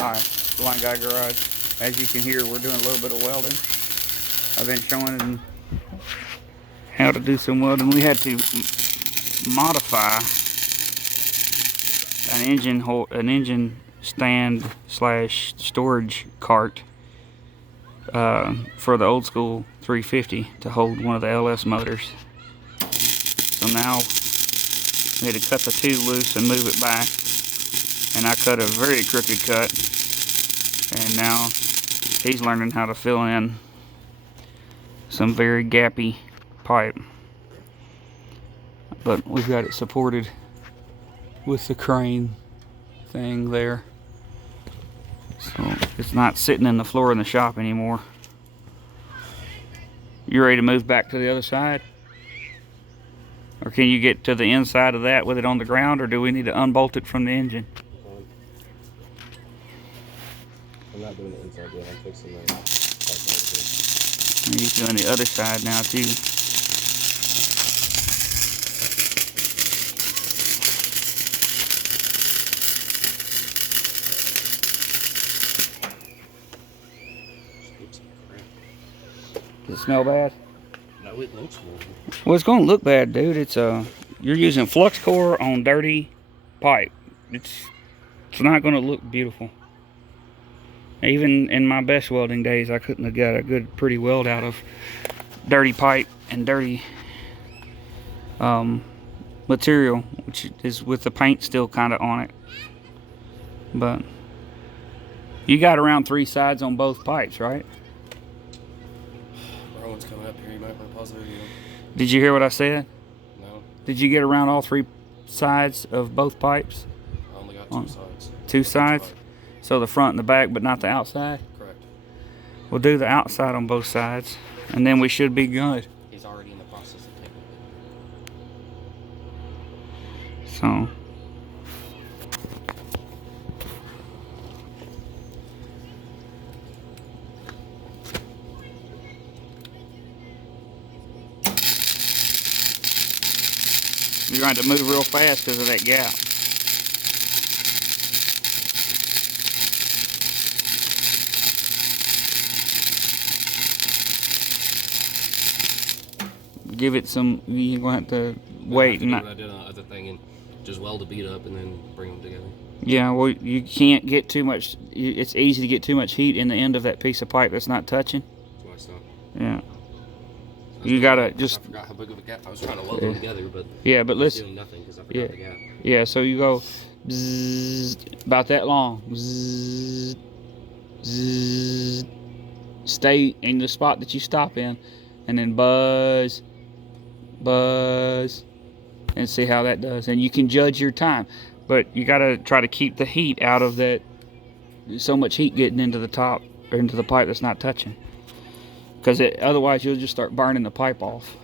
Hi, Blind Guy Garage. As you can hear, we're doing a little bit of welding. I've been showing him how to do some welding. We had to modify an engine stand slash storage cart for the old school 350 to hold one of the LS motors. So now we had to cut the tube loose and move it back. And I cut a very crooked cut. And now he's learning how to fill in some very gappy pipe. But we've got it supported with the crane thing there. So it's not sitting in the floor in the shop anymore. You ready to move back to the other side? Or can you get to the inside of that with it on the ground, or do we need to unbolt it from the engine? I'm not doing the inside yet, I'm fixing the pipe. He's doing the other side now too. Does it smell bad? No, it looks good. Well, it's going to look bad, dude. It's you're using flux core on dirty pipe. It's not going to look beautiful. Even in my best welding days, I couldn't have got a good, pretty weld out of dirty pipe and dirty material, which is with the paint still kind of on it. But you got around 3 sides on both pipes, right? Rowan's coming up here, you might want to pause the video. Did you hear what I said? No. Did you get around all 3 sides of both pipes? I only got 2 sides. 2 sides? So the front and the back, but not the outside? Correct. We'll do the outside on both sides, and then we should be good. He's already in the process of taking it. So you're going to have to move real fast because of that gap. Give it some, you're going to have to wait. And I did another thing and just weld a bead up and then bring them together. Yeah, well, you can't get too much, it's easy to get too much heat in the end of that piece of pipe that's not touching. That's why I stopped. Yeah. You gotta just. I forgot how big of a gap. I was trying to weld them together, but yeah, but listen. Doing nothing because I forgot the gap. Yeah, so you go bzzz, about that long. Bzzz, bzzz, stay in the spot that you stop in, and then buzz, buzz, and see how that does. And you can judge your time, but you gotta try to keep the heat out of that. So much heat getting into the top or into the pipe that's not touching. Because otherwise you'll just start burning the pipe off.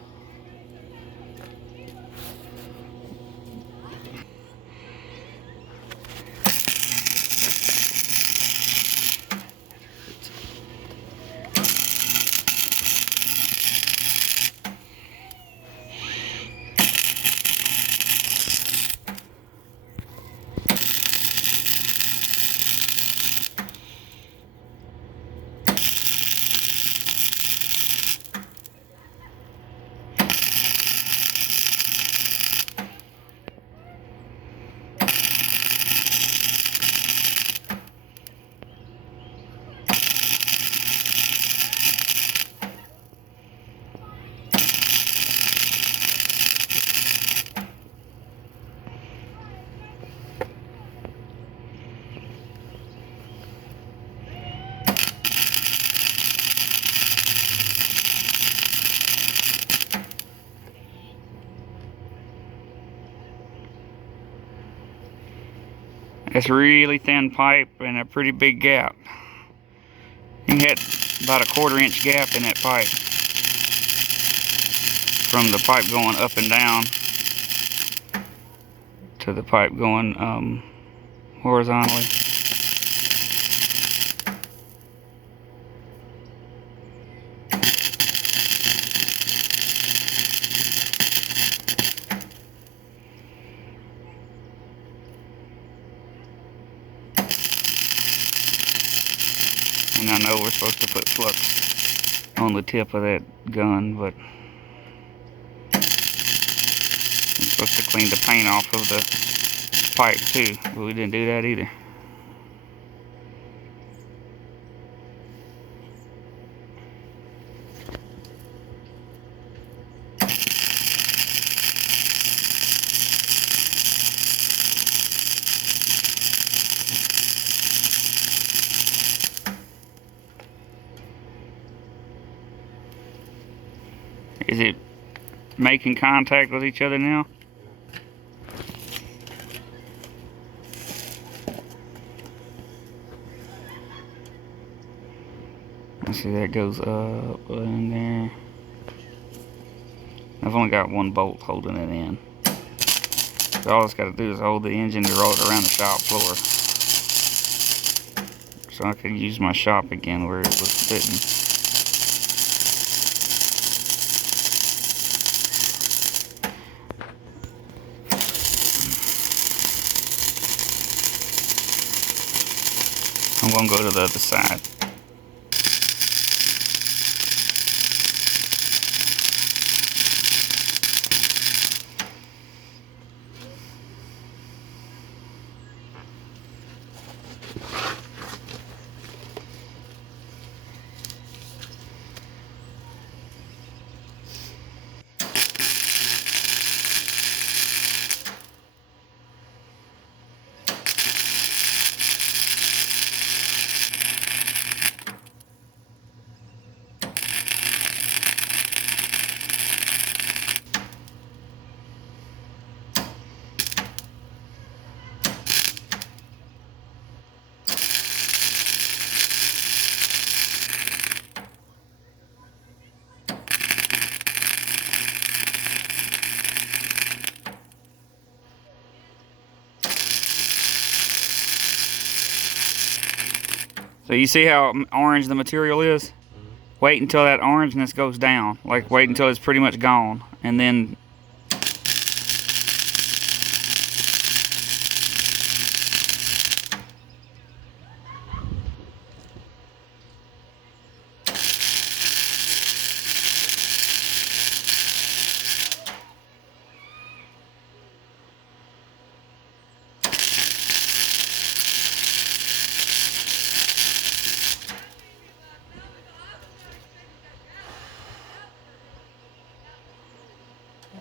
It's really thin pipe and a pretty big gap. You had about a 1/4 inch gap in that pipe from the pipe going up and down to the pipe going horizontally. And I know we're supposed to put flux on the tip of that gun, but we're supposed to clean the paint off of the pipe too, but we didn't do that either. Is it making contact with each other now? Let's see, that goes up in there. I've only got one bolt holding it in. So all it's got to do is hold the engine to roll it around the shop floor. So I could use my shop again where it was sitting. I'm going to go to the other side. So you see how orange the material is? Wait until that orangeness goes down. Like wait until it's pretty much gone. And then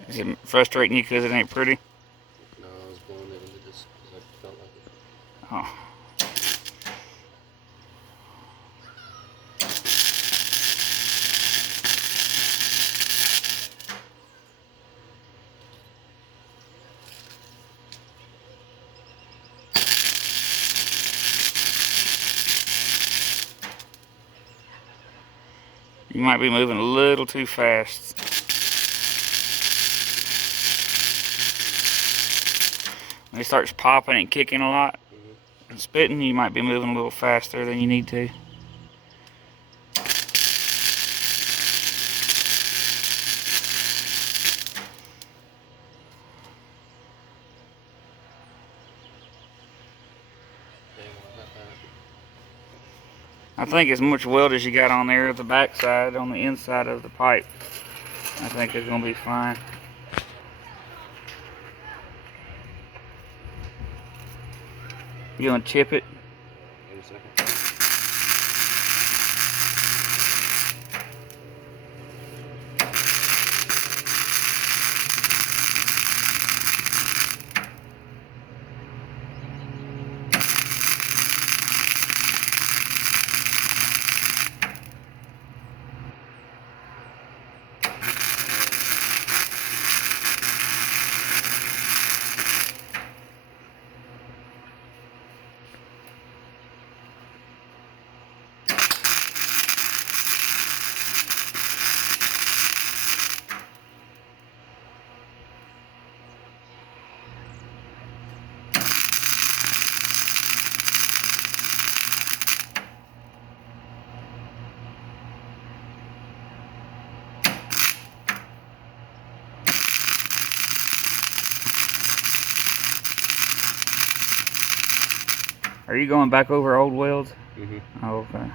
is it frustrating you because it ain't pretty? No, I was blowing it into this because I felt like it. Oh. You might be moving a little too fast. When it starts popping and kicking a lot and spitting, you might be moving a little faster than you need to. I think as much weld as you got on there at the back side, on the inside of the pipe, I think it's going to be fine. You going to chip it? Wait a second. Are you going back over old welds? Mm-hmm. Oh, okay.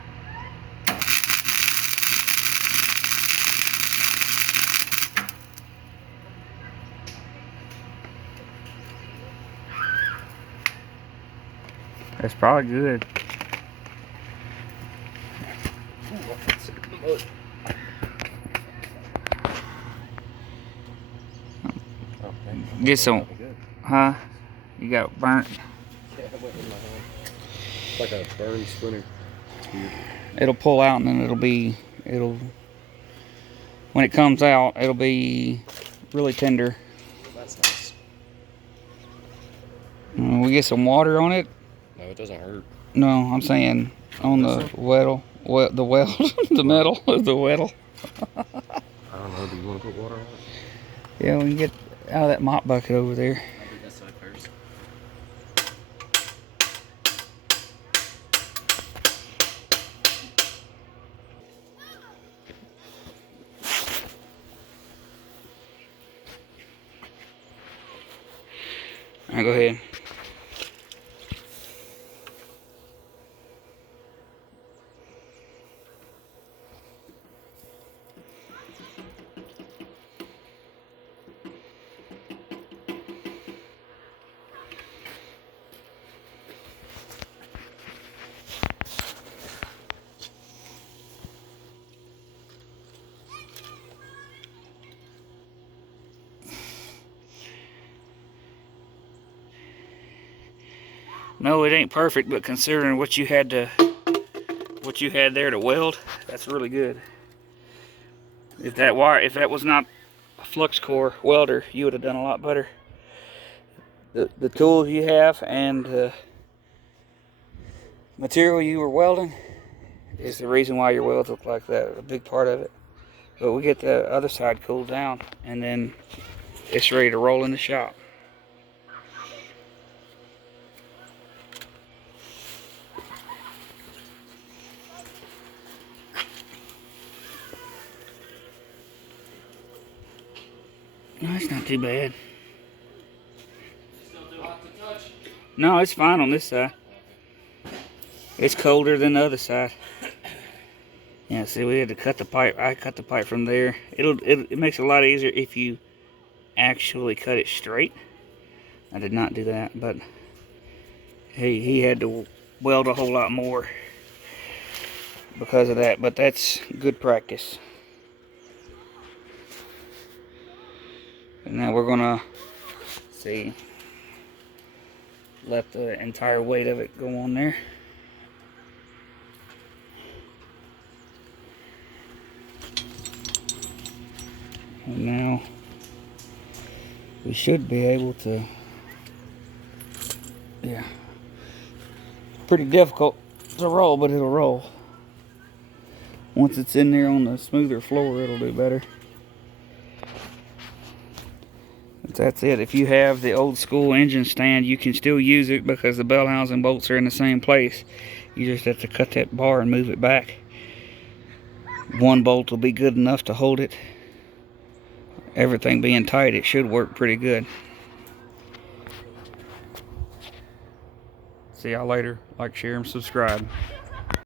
That's probably good. Get some, huh? You got burnt. Yeah, it went in my hand. It's like a burned splinter. It's weird. It'll pull out and then when it comes out, it'll be really tender. That's nice. We get some water on it. No, it doesn't hurt. No, I'm saying on the weld, the weld, the metal of the weld. I don't know. Do you want to put water on it? Yeah, we can get out of that mop bucket over there. I'll do that side first. All right, go ahead. No, it ain't perfect, but considering what you had there to weld, that's really good. If that was not a flux core welder, you would have done a lot better. The tools you have and the material you were welding is the reason why your welds look like that. A big part of it. But we get the other side cooled down, and then it's ready to roll in the shop. No, it's not too bad. Still too hot to touch? No, it's fine on this side. It's colder than the other side. Yeah, see, we had to cut the pipe. I cut the pipe from there. It makes it a lot easier if you actually cut it straight. I did not do that, but he had to weld a whole lot more because of that. But that's good practice. And now we're gonna see, let the entire weight of it go on there. And now we should be able to, yeah, pretty difficult to roll, but it'll roll. Once it's in there on the smoother floor, it'll do better. That's it. If you have the old school engine stand, you can still use it because the bell housing bolts are in the same place. You just have to cut that bar and move it back. One bolt will be good enough to hold it. Everything being tight, it should work pretty good. See y'all later. Like, share, and subscribe.